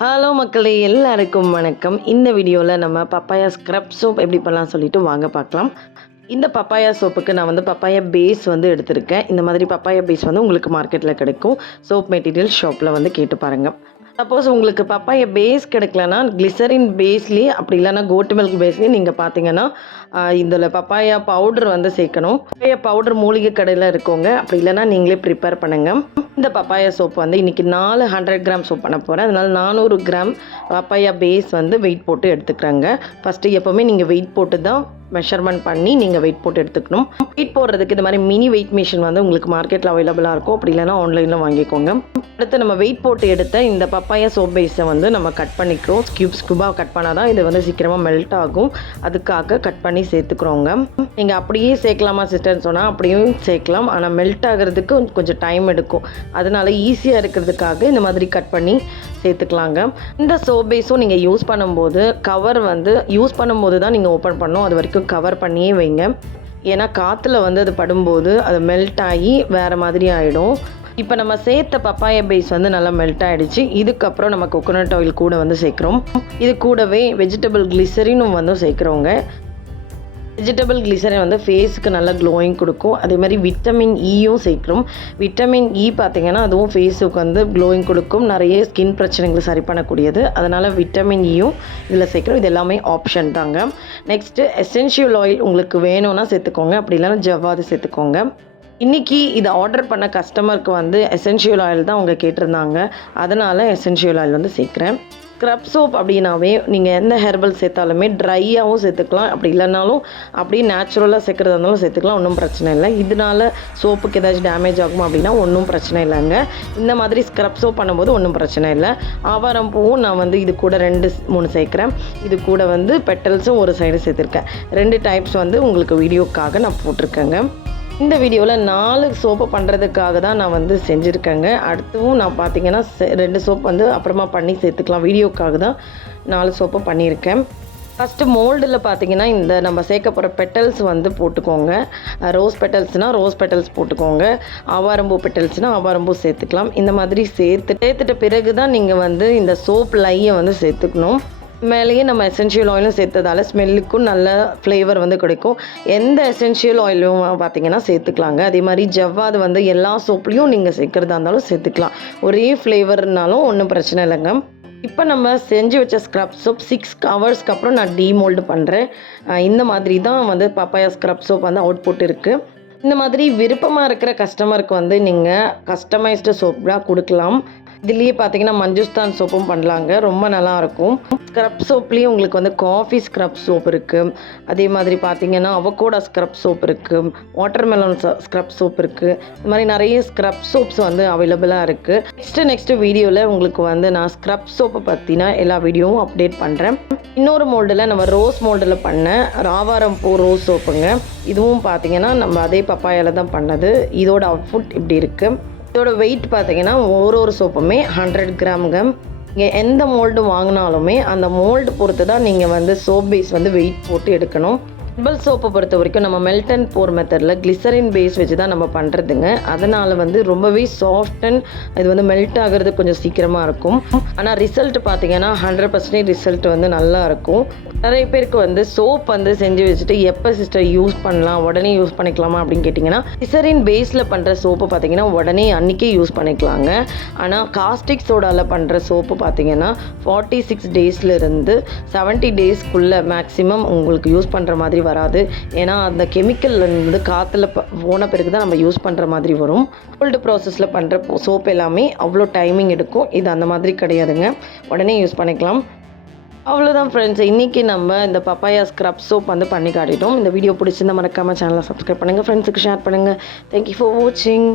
Hello மக்களே எல்லாருக்கும் வணக்கம். இந்த வீடியோவில் நம்ம பப்பாயா ஸ்க்ரப் சோப் எப்படி பண்ணலாம் சொல்லிட்டு வாங்க பார்க்கலாம். இந்த பப்பாயா சோப்புக்கு நான் வந்து பப்பாயா பேஸ் வந்து எடுத்திருக்கேன். இந்த மாதிரி பப்பாயா பேஸ் வந்து உங்களுக்கு மார்க்கெட்டில் கிடைக்கும். சோப் மெட்டீரியல் ஷாப்பில் வந்து கேட்டு பாருங்கள் சப்போஸ் உங்களுக்கு பப்பாயா பேஸ் கிடைக்கலனா கிளிசரின் பேஸ்லேயே அப்படி இல்லைன்னா கோட்டு மில்க் பேஸ்லேயே நீங்கள் பார்த்தீங்கன்னா இதில் பப்பாயா பவுடர் வந்து சேர்க்கணும். பப்பாயா பவுடர் மூலிகை கடையில் இருக்கோங்க அப்படி இல்லைன்னா நீங்களே ப்ரிப்பேர் பண்ணுங்கள் இந்த பப்பாயா சோப் வந்து இன்றைக்கி நாலு ஹண்ட்ரட் கிராம் சோப் பண்ண போகிறேன் அதனால் நானூறு கிராம் பப்பாயா பேஸ் வந்து வெயிட் போட்டு எடுத்துக்கிறாங்க. ஃபஸ்ட்டு எப்போவுமே நீங்கள் வெயிட் போட்டு தான் மெஷர்மெண்ட் பண்ணி நீங்கள் வெயிட் போட்டு எடுத்துக்கணும். வெயிட் போடுறதுக்கு இந்த மாதிரி மினி வெயிட் மிஷின் வந்து உங்களுக்கு மார்க்கெட்டில் அவைலபிளாக இருக்கும். அப்படி இல்லைன்னா ஆன்லைனில் வாங்கிக்கோங்க. அடுத்து நம்ம வெயிட் போட்டு எடுத்த இந்த பப்பாயா சோப் பேஸை வந்து நம்ம கட் பண்ணிக்கிறோம். கியூப்ஸ் கியூபாக கட் பண்ணால் தான் இது வந்து சீக்கிரமாக மெல்ட் ஆகும். அதுக்காக கட் பண்ணி சேர்த்துக்கிறோங்க. நீங்கள் அப்படியே சேர்க்கலாமா சிஸ்டர்னு சொன்னால் அப்படியும் சேர்க்கலாம். ஆனால் மெல்ட் ஆகிறதுக்கு கொஞ்சம் டைம் எடுக்கும். அதனால ஈஸியாக இருக்கிறதுக்காக இந்த மாதிரி கட் பண்ணி சேர்த்துக்கலாங்க. இந்த சோப் பேஸும் நீங்கள் யூஸ் பண்ணும்போது கவர் வந்து யூஸ் பண்ணும்போது தான் நீங்கள் ஓப்பன் பண்ணணும். அது வரைக்கும் கவர் பண்ணியே வைங்க. ஏன்னா காற்றுல வந்து அது படும்போது அது மெல்ட் ஆகி வேறு மாதிரி ஆகிடும் இப்போ நம்ம சேர்த்த பப்பாய பேஸ் வந்து நல்லா மெல்ட் ஆகிடுச்சு இதுக்கப்புறம் நம்ம கொக்கோனட் ஆயில் கூட வந்து சேர்க்குறோம். இது கூடவே வெஜிடபிள் கிளிசரினும் வந்து சேர்க்குறோங்க. வெஜிடபிள் கிளிசரின் வந்து ஃபேஸுக்கு நல்லா க்ளோயிங் கொடுக்கும். அதே மாதிரி விட்டமின் ஈயும் e சேர்க்குறோம் விட்டமின் இ e பார்த்தீங்கன்னா அதுவும் ஃபேஸுக்கு வந்து க்ளோயிங் கொடுக்கும். நிறைய ஸ்கின் பிரச்சனைகளை சரி பண்ணக்கூடியது. அதனால் விட்டமின் இயும் e இதில் சேர்க்குறோம். இது எல்லாமே ஆப்ஷன் தாங்க. நெக்ஸ்ட்டு எசென்ஷியல் ஆயில் உங்களுக்கு வேணும்னா சேர்த்துக்கோங்க. அப்படி இல்லைன்னா ஜவ்வாது சேர்த்துக்கோங்க. இன்றைக்கி இதை ஆர்டர் பண்ண கஸ்டமருக்கு வந்து எசென்ஷியல் ஆயில் தான் அவங்க கேட்டிருந்தாங்க. அதனால் எசென்ஷியல் ஆயில் வந்து சேர்க்குறேன். ஸ்க்ரப் சோப் அப்படின்னாவே நீங்கள் எந்த ஹெர்பல் சேர்த்தாலுமே ட்ரையாகவும் சேர்த்துக்கலாம். அப்படி இல்லைனாலும் அப்படியே நேச்சுரலாக சேர்க்குறதா இருந்தாலும் சேர்த்துக்கலாம் ஒன்றும் பிரச்சனை இல்லை. இதனால சோப்புக்கு ஏதாச்சும் டேமேஜ் ஆகும் அப்படின்னா ஒன்றும் பிரச்சனை இல்லைங்க. இந்த மாதிரி ஸ்க்ரப் சோப் பண்ணும்போது ஒன்றும் பிரச்சனை இல்லை. ஆவாரம் பூவும் நான் வந்து இது கூட ரெண்டு மூணு சேர்க்குறேன். இது கூட வந்து பெட்டல்ஸும் ஒரு சைடு சேர்த்துருக்கேன். ரெண்டு டைப்ஸ் வந்து உங்களுக்கு வீடியோக்காக நான் போட்டிருக்கேங்க. இந்த வீடியோவில் நாலு சோப்பு பண்ணுறதுக்காக தான் நான் வந்து செஞ்சுருக்கேங்க. அடுத்தவும் நான் பார்த்தீங்கன்னா ரெண்டு சோப் வந்து அப்புறமா பண்ணி சேர்த்துக்கலாம். வீடியோக்காக தான் நாலு சோப்பு பண்ணியிருக்கேன். ஃபஸ்ட்டு மோல்டில் பார்த்தீங்கன்னா இந்த நம்ம சேர்க்க போகிற பெட்டல்ஸ் வந்து போட்டுக்கோங்க. ரோஸ் பெட்டல்ஸ்னால் ரோஸ் பெட்டல்ஸ் போட்டுக்கோங்க. ஆவாரம்பூ பெட்டல்ஸ்னால் ஆவாரம்பூ சேர்த்துக்கலாம். இந்த மாதிரி சேர்த்து சேர்த்துட்ட பிறகு தான் நீங்கள் வந்து இந்த சோப் லையை வந்து சேர்த்துக்கணும். மேலேயே நம்ம எசென்ஷியல் ஆயிலும் சேர்த்ததால ஸ்மெல்லுக்கும் நல்ல ஃப்ளேவர் வந்து கிடைக்கும். எந்த எசென்ஷியல் ஆயிலும் பார்த்தீங்கன்னா சேர்த்துக்கலாங்க. அதே மாதிரி ஜவ்வாது வந்து எல்லா சோப்லேயும் நீங்கள் சேர்க்குறதா இருந்தாலும் சேர்த்துக்கலாம். ஒரே ஃப்ளேவர்னாலும் ஒன்றும் பிரச்சனை இல்லைங்க. இப்போ நம்ம செஞ்சு வச்ச ஸ்க்ரப் சோப் சிக்ஸ் ஹவர்ஸ்க்கு அப்புறம் நான் டீமோல்டு பண்ணுறேன் இந்த மாதிரி தான் வந்து பப்பாயா ஸ்க்ரப் சோப் வந்து அவுட்புட் இருக்குது இந்த மாதிரி விருப்பமாக இருக்கிற கஸ்டமருக்கு வந்து நீங்கள் கஸ்டமைஸ்டு சோப்லாம் கொடுக்கலாம். இதுலேயே பார்த்தீங்கன்னா மஞ்சுஸ்தான் சோப்பும் பண்ணலாங்க. ரொம்ப நல்லாயிருக்கும். ஸ்க்ரப் சோப்லேயும் உங்களுக்கு வந்து காஃபி ஸ்க்ரப் சோப் இருக்குது அதே மாதிரி பார்த்தீங்கன்னா அவகோடா ஸ்க்ரப் சோப் இருக்குது வாட்டர் மெலன் ஸ்க்ரப் சோப் இருக்குது இந்த மாதிரி நிறைய ஸ்க்ரப் சோப்ஸ் வந்து அவைலபிளாக இருக்குது நெக்ஸ்ட்டு நெக்ஸ்ட்டு வீடியோவில் உங்களுக்கு வந்து நான் ஸ்க்ரப் சோப்பை பற்றினா எல்லா வீடியோவும் அப்டேட் பண்ணுறேன் இன்னொரு மோல்டில் நம்ம ரோஸ் மோல்டில் பண்ண ராவாரம் பூ ரோஸ் சோப்புங்க இதுவும் பார்த்தீங்கன்னா நம்ம அதே பப்பாயால் தான் பண்ணது. இதோட அவுட்ஃபுட் இப்படி இருக்குது இதோட வெயிட் பார்த்தீங்கன்னா ஒரு ஒரு சோப்புமே ஹண்ட்ரட் கிராமுங்க. நீங்கள் எந்த மோல்டு வாங்கினாலுமே அந்த மோல்டு பொறுத்து தான் நீங்கள் வந்து சோப் பேஸ் வந்து வெயிட் போட்டு எடுக்கணும். ஹெர்பல் சோப்பை பொறுத்த வரைக்கும் நம்ம மெல்ட் அண்ட் போர் மெத்தடில் கிளிசரின் பேஸ் வச்சு தான் நம்ம பண்ணுறதுங்க அதனால் வந்து ரொம்பவே சாஃப்ட் அண்ட் இது வந்து மெல்ட் ஆகிறது கொஞ்சம் சீக்கிரமாக இருக்கும். ஆனால் ரிசல்ட் பார்த்தீங்கன்னா ஹண்ட்ரட் பர்சன்டேஜ் ரிசல்ட் வந்து நல்லா இருக்கும். நிறைய பேருக்கு வந்து சோப் வந்து செஞ்சு வச்சுட்டு எப்போ சிஸ்டர் யூஸ் பண்ணலாம் உடனே யூஸ் பண்ணிக்கலாமா அப்படின்னு கேட்டிங்கன்னா கிளிசரின் பேஸில் பண்ணுற சோப்பு பார்த்தீங்கன்னா உடனே அன்றைக்கே யூஸ் பண்ணிக்கலாங்க. ஆனால் காஸ்டிக் சோடாவில் பண்ணுற சோப்பு பார்த்தீங்கன்னா ஃபார்ட்டி சிக்ஸ் டேஸ்லேருந்து செவன்ட்டி டேஸ்க்குள்ளே மேக்ஸிமம் உங்களுக்கு யூஸ் பண்ணுற மாதிரி வராது. ஏன்னா அந்த கெமிக்கல் வந்து காற்றுல போன பிறகு தான் நம்ம யூஸ் பண்ணுற மாதிரி வரும். கோல்டு ப்ராசஸில் பண்ணுற சோப் எல்லாமே அவ்வளோ டைமிங் எடுக்கும். இது அந்த மாதிரி கிடையாதுங்க. உடனே யூஸ் பண்ணிக்கலாம். அவ்வளோதான் ஃப்ரெண்ட்ஸ் இன்றைக்கி நம்ம இந்த பப்பாயா ஸ்க்ரப் சோப் வந்து பண்ணி காட்டிட்டோம். இந்த வீடியோ பிடிச்சிருந்தா மறக்காமல் சேனலை சப்ஸ்கிரைப் பண்ணுங்கள் ஃப்ரெண்ட்ஸுக்கு ஷேர் பண்ணுங்கள் தேங்க்யூ ஃபார் வாட்சிங்